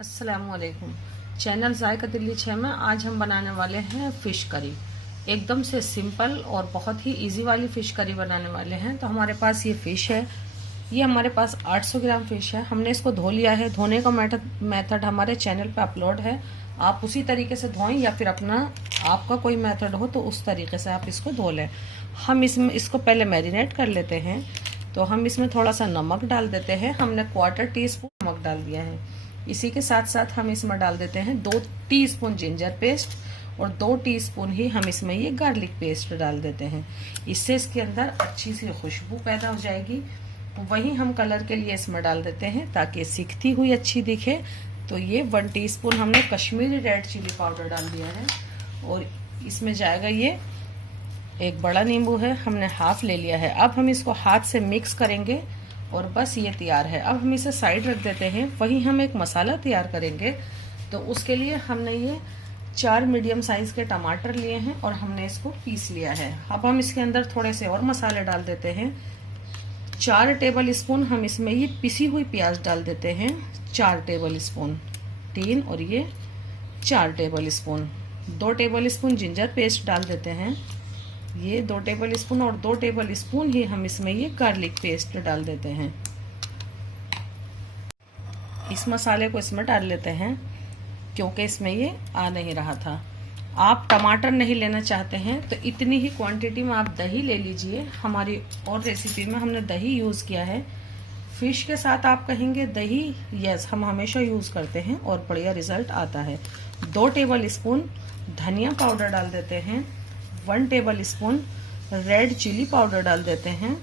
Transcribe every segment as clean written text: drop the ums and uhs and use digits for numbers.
अस्सलामुअलैकुम। चैनल जायका दिल्ली 6 में आज हम बनाने वाले हैं फ़िश करी। एकदम से सिंपल और बहुत ही इजी वाली फ़िश करी बनाने वाले हैं। तो हमारे पास ये फ़िश है, ये हमारे पास 800 ग्राम फ़िश है। हमने इसको धो लिया है। धोने का मेथड हमारे चैनल पे अपलोड है, आप उसी तरीके से धोएं या फिर आपका कोई मेथड हो तो उस तरीके से आप इसको धो लें। हम इसको पहले मैरिनेट कर लेते हैं। तो हम इसमें थोड़ा सा नमक डाल देते हैं। हमने 1/4 टीस्पून नमक डाल दिया है। इसी के साथ साथ हम इसमें डाल देते हैं 2 टीस्पून जिंजर पेस्ट और 2 टीस्पून ही हम इसमें ये गार्लिक पेस्ट डाल देते हैं। इससे इसके अंदर अच्छी सी खुशबू पैदा हो जाएगी। वहीं हम कलर के लिए इसमें डाल देते हैं ताकि सिकती हुई अच्छी दिखे। तो ये 1 टीस्पून हमने कश्मीरी रेड चिली पाउडर डाल दिया है और इसमें जाएगा ये एक बड़ा नींबू है, हमने हाफ ले लिया है। अब हम इसको हाथ से मिक्स करेंगे और बस ये तैयार है। अब हम इसे साइड रख देते हैं। वहीं हम एक मसाला तैयार करेंगे। तो उसके लिए हमने ये 4 मीडियम साइज के टमाटर लिए हैं और हमने इसको पीस लिया है। अब हम इसके अंदर थोड़े से और मसाले डाल देते हैं। 4 टेबल स्पून हम इसमें ये पिसी हुई प्याज डाल देते हैं। 4 टेबल स्पून 3 और ये 4 table spoon 2 table spoon ginger paste डाल देते हैं। ये 2 टेबल स्पून और 2 टेबल स्पून ही हम इसमें ये गार्लिक पेस्ट डाल देते हैं। इस मसाले को इसमें डाल लेते हैं क्योंकि इसमें ये आ नहीं रहा था। आप टमाटर नहीं लेना चाहते हैं तो इतनी ही क्वांटिटी में आप दही ले लीजिए। हमारी और रेसिपी में हमने दही यूज़ किया है। फिश के साथ आप कहेंगे दही, यस हम हमेशा यूज़ करते हैं और बढ़िया रिजल्ट आता है। 2 टेबल स्पून धनिया पाउडर डाल देते हैं। 1 tablespoon red chilli powder डाल देते हैं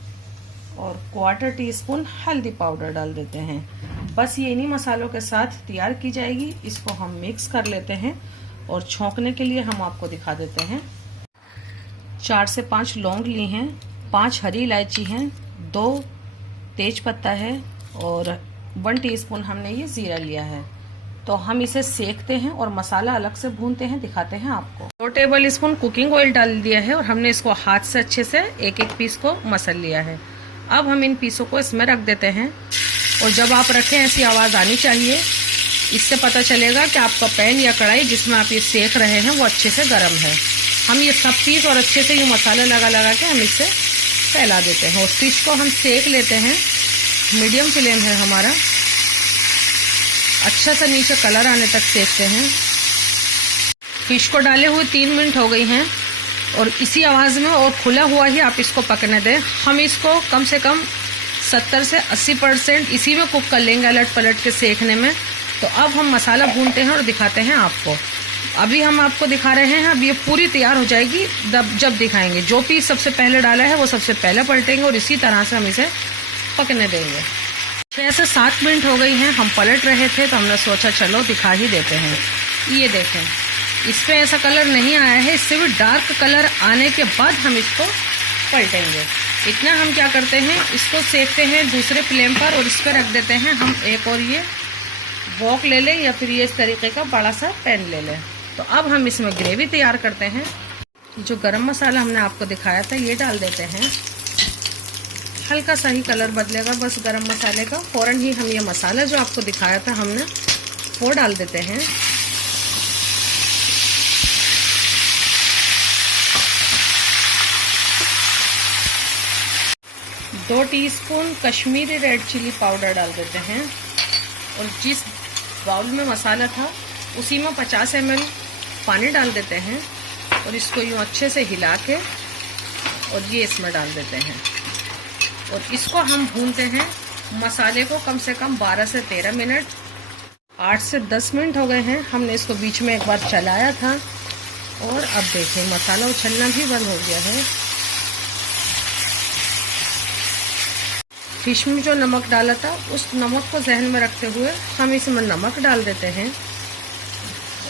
और 1/4 टीस्पून हल्दी पाउडर डाल देते हैं। बस ये इन्हीं मसालों के साथ तैयार की जाएगी। इसको हम मिक्स कर लेते हैं और छौंकने के लिए हम आपको दिखा देते हैं। 4 से 5 लौंग ली हैं, 5 हरी इलायची हैं, 2 तेज पत्ता है और 1 टीस्पून हमने ये जीरा लिया है। तो हम इसे सेकते हैं और मसाला अलग से भूनते हैं, दिखाते हैं आपको। 2 टेबल स्पून कुकिंग ऑयल डाल दिया है और हमने इसको हाथ से अच्छे से एक एक पीस को मसल लिया है। अब हम इन पीसों को इसमें रख देते हैं और जब आप रखें ऐसी आवाज़ आनी चाहिए। इससे पता चलेगा कि आपका पैन या कढ़ाई जिसमें आप ये सेक रहे हैं वो अच्छे से गर्म है। हम ये सब पीस और अच्छे से ये मसाला लगा के हम इसे फैला देते हैं और फिश को हम सेक लेते हैं। मीडियम फ्लेम है हमारा, अच्छा सा नीचे कलर आने तक सेकते हैं। फिश को डाले हुए 3 मिनट हो गई हैं और इसी आवाज़ में और खुला हुआ ही आप इसको पकने दें। हम इसको कम से कम 70 से 80% इसी में कुक कर लेंगे अलट पलट के सेकने में। तो अब हम मसाला भूनते हैं और दिखाते हैं आपको। अभी हम आपको दिखा रहे हैं, अब ये पूरी तैयार हो जाएगी जब दिखाएंगे। जो पीस सबसे पहले डाला है वो सबसे पहले पलटेंगे और इसी तरह से हम इसे पकने देंगे। 6 से 7 मिनट हो गई हैं, हम पलट रहे थे तो हमने सोचा चलो दिखा ही देते हैं। ये देखें, इस पे ऐसा कलर नहीं आया है। इससे भी डार्क कलर आने के बाद हम इसको पलटेंगे। इतना हम क्या करते हैं, इसको सेकते हैं दूसरे फ्लेम पर और इस पर रख देते हैं। हम एक और ये वॉक ले लें या फिर ये इस तरीके का बड़ा सा पैन ले लें। तो अब हम इसमें ग्रेवी तैयार करते हैं। जो गरम मसाला हमने आपको दिखाया था ये डाल देते हैं। हल्का सा ही कलर बदलेगा बस गरम मसाले का। फौरन ही हम ये मसाला जो आपको दिखाया था हमने वो डाल देते हैं। दो teaspoon Kashmiri red chilli powder डाल देते हैं और जिस बाउल में मसाला था उसी में 50 ml पानी डाल देते हैं और इसको यूँ अच्छे से हिला के और ये इसमें डाल देते हैं और इसको हम भूनते हैं मसाले को कम से कम 12 से 13 मिनट। 8 से 10 मिनट हो गए हैं। हमने इसको बीच में एक बार चलाया था और अब देखिए मसाला उछलना भी बंद हो गया है। फिश में जो नमक डाला था उस नमक को जहन में रखते हुए हम इसमें नमक डाल देते हैं।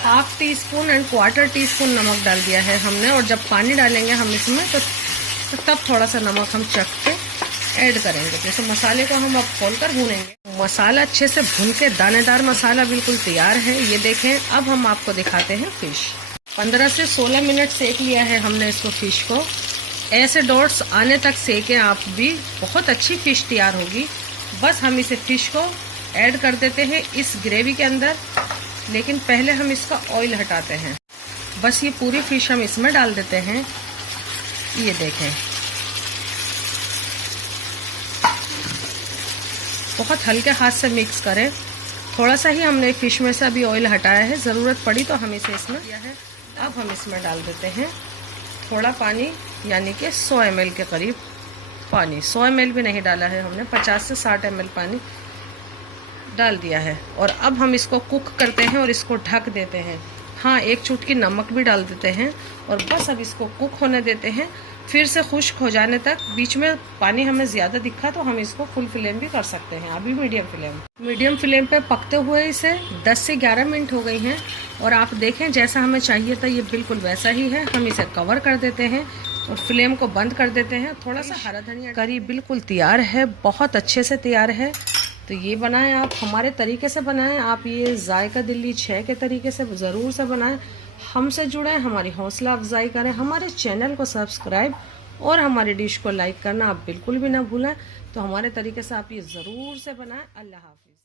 1/2 टीस्पून एंड 1/4 टीस्पून नमक डाल दिया है हमने और जब पानी डालेंगे हम इसमें तो तब थोड़ा सा नमक हम चख के ऐड करेंगे। जैसे मसाले को हम अब खोलकर भूनेंगे। मसाला अच्छे से भून के दानेदार मसाला बिल्कुल तैयार है। ये देखें, अब हम आपको दिखाते हैं फिश। 15 से 16 मिनट सेक लिया है हमने इसको। फिश को ऐसे डॉट्स आने तक सेकें आप भी, बहुत अच्छी फिश तैयार होगी। बस हम इसे फिश को ऐड कर देते हैं इस ग्रेवी के अंदर, लेकिन पहले हम इसका ऑयल हटाते हैं। बस ये पूरी फिश हम इसमें डाल देते हैं। ये देखें, बहुत हल्के हाथ से मिक्स करें। थोड़ा सा ही हमने फिश में से अभी ऑयल हटाया है, ज़रूरत पड़ी तो हम इसे इसमें दिया है। अब हम इसमें डाल देते हैं थोड़ा पानी, यानी कि 100 ml के करीब पानी। 100 ml भी नहीं डाला है हमने, 50 से 60 ml पानी डाल दिया है। और अब हम इसको कुक करते हैं और इसको ढक देते हैं। हाँ, एक चुटकी नमक भी डाल देते हैं और बस अब इसको कुक होने देते हैं, फिर से खुश्क हो जाने तक। बीच में पानी हमें ज़्यादा दिखा तो हम इसको फुल फ्लेम भी कर सकते हैं। अभी मीडियम फ्लेम पे पकते हुए इसे 10 से 11 मिनट हो गई हैं और आप देखें जैसा हमें चाहिए था ये बिल्कुल वैसा ही है। हम इसे कवर कर देते हैं और फ्लेम को बंद कर देते हैं। थोड़ा सा हरा धनिया। करी बिल्कुल तैयार है, बहुत अच्छे से तैयार है। तो ये बनाएं, आप हमारे तरीके से बनाएं। आप ये जायका दिल्ली 6 के तरीके से ज़रूर से बनाएं। हमसे जुड़ें, हमारी हौसला अफजाई करें, हमारे चैनल को सब्सक्राइब और हमारी डिश को लाइक करना आप बिल्कुल भी ना भूलें। तो हमारे तरीके से आप ये ज़रूर से बनाएं। अल्लाह हाफ़िज़।